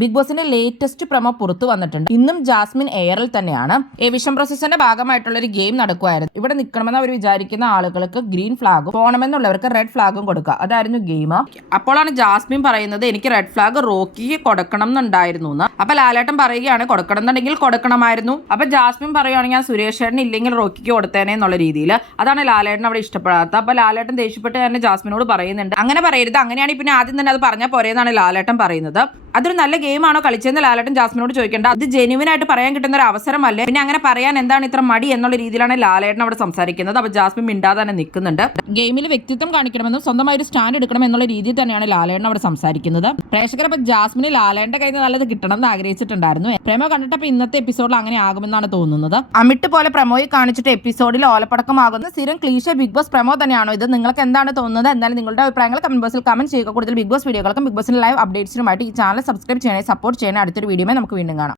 Big ബോസിന്റെ latest promo പുറത്തു വന്നിട്ടുണ്ട്. ഇന്നും ജാസ്മിൻ എയറിൽ തന്നെയാണ്. വിഷൻ പ്രോസസിന്റെ ഭാഗമായിട്ടുള്ള ഒരു ഗെയിം നടക്കുമായിരുന്നു. ഇവിടെ നിൽക്കണമെന്ന് അവർ വിചാരിക്കുന്ന ആളുകൾക്ക് ഗ്രീൻ ഫ്ലാഗും പോകണമെന്നുള്ളവർക്ക് റെഡ് ഫ്ലാഗും കൊടുക്കുക. അതായിരുന്നു ഗെയിം. അപ്പോഴാണ് ജാസ്മിൻ പറയുന്നത് എനിക്ക് റെഡ് ഫ്ലാഗ് റോക്കിക്ക് കൊടുക്കണം എന്നുണ്ടായിരുന്നു എന്ന്. അപ്പൊ ലാലേട്ടൻ പറയുകയാണ് കൊടുക്കണം എന്നുണ്ടെങ്കിൽ കൊടുക്കണമായിരുന്നു. അപ്പൊ ജാസ്മിൻ പറയുകയാണെങ്കിൽ ഞാൻ സുരേഷ് ചേട്ടൻ ഇല്ലെങ്കിൽ റോക്കിക്ക് കൊടുത്തേനെ എന്നുള്ള രീതിയിൽ. അതാണ് ലാലേട്ടൻ അവിടെ ഇഷ്ടപ്പെടാത്ത. അപ്പൊ ലാലേട്ടൻ ദേഷ്യപ്പെട്ട് തന്നെ ജാസ്മിനോട് പറയുന്നുണ്ട് അങ്ങനെ പറയരുത്, അങ്ങനെയാണെങ്കിൽ പിന്നെ ആദ്യം തന്നെ അത് പറഞ്ഞാൽ പോരെന്നാണ് ലാലേട്ടൻ പറയുന്നത്. അതൊരു നല്ല ഗെയിമാണോ കളിച്ചതെന്ന് ലാലേട്ടൻ ജാസ്മിനോട് ചോദിക്കേണ്ട. അത് ജെന്യുവൻ ആയിട്ട് പറയാൻ കിട്ടുന്ന ഒരു അവസരമല്ലേ, പിന്നെ അങ്ങനെ പറയാൻ എന്താണ് ഇത്ര മടി എന്നുള്ള രീതിയിലാണ് ലാലേട്ടൻ അവിടെ സംസാരിക്കുന്നത്. അപ്പൊ ജാസ്മിൻ മിണ്ടാതെ തന്നെ നിൽക്കുന്നുണ്ട്. ഗെയിമിൽ വ്യക്തിത്വം കാണിക്കണമെന്നും സ്വന്തമായി ഒരു സ്റ്റാൻഡ് എടുക്കണം എന്നുള്ള രീതിയിൽ തന്നെയാണ് ലാലേട്ടൻ അവിടെ സംസാരിക്കുന്നത്. പ്രേക്ഷകർ അപ്പൊ ജാസ്മിന് ലാലേട്ടന്റെ കയ്യിൽ നിന്ന് നല്ലത് കിട്ടണം എന്ന് ആഗ്രഹിച്ചിട്ടുണ്ടായിരുന്നു. പ്രേമോ കണ്ടിട്ടപ്പോൾ ഇന്നത്തെ എപ്പിസോഡിൽ അങ്ങനെ ആകുമെന്നാണ് തോന്നുന്നത്. അമിട്ട് പോലെ പ്രമോയിൽ കാണിച്ചിട്ട് എപ്പിസോഡിൽ ഓലപ്പടക്കമാകുന്ന സ്ഥിരം ക്ലീശ ബിഗ് ബോസ് പ്രമോ തന്നെയാണോ ഇത്? നിങ്ങൾക്ക് എന്താണ് തോന്നുന്നത്? എന്തായാലും നിങ്ങളുടെ അഭിപ്രായങ്ങൾ കമന്റ് ബോക്സിൽ കമന്റ് ചെയ്യുക. കൂടുതൽ ബിഗ് ബോസ് വീഡിയോകൾക്കും ബിഗ് ബോസിന്റെ ലൈവ് അപ്ഡേറ്റ്സിനുമായിട്ട് ഈ ചാനൽ സബ്സ്ക്രൈബ് ചെയ്യണേ, സപ്പോർട്ട് ചെയ്യണേ. അടുത്തൊരു വീഡിയോയിൽ നമുക്ക് വീണ്ടും കാണാം.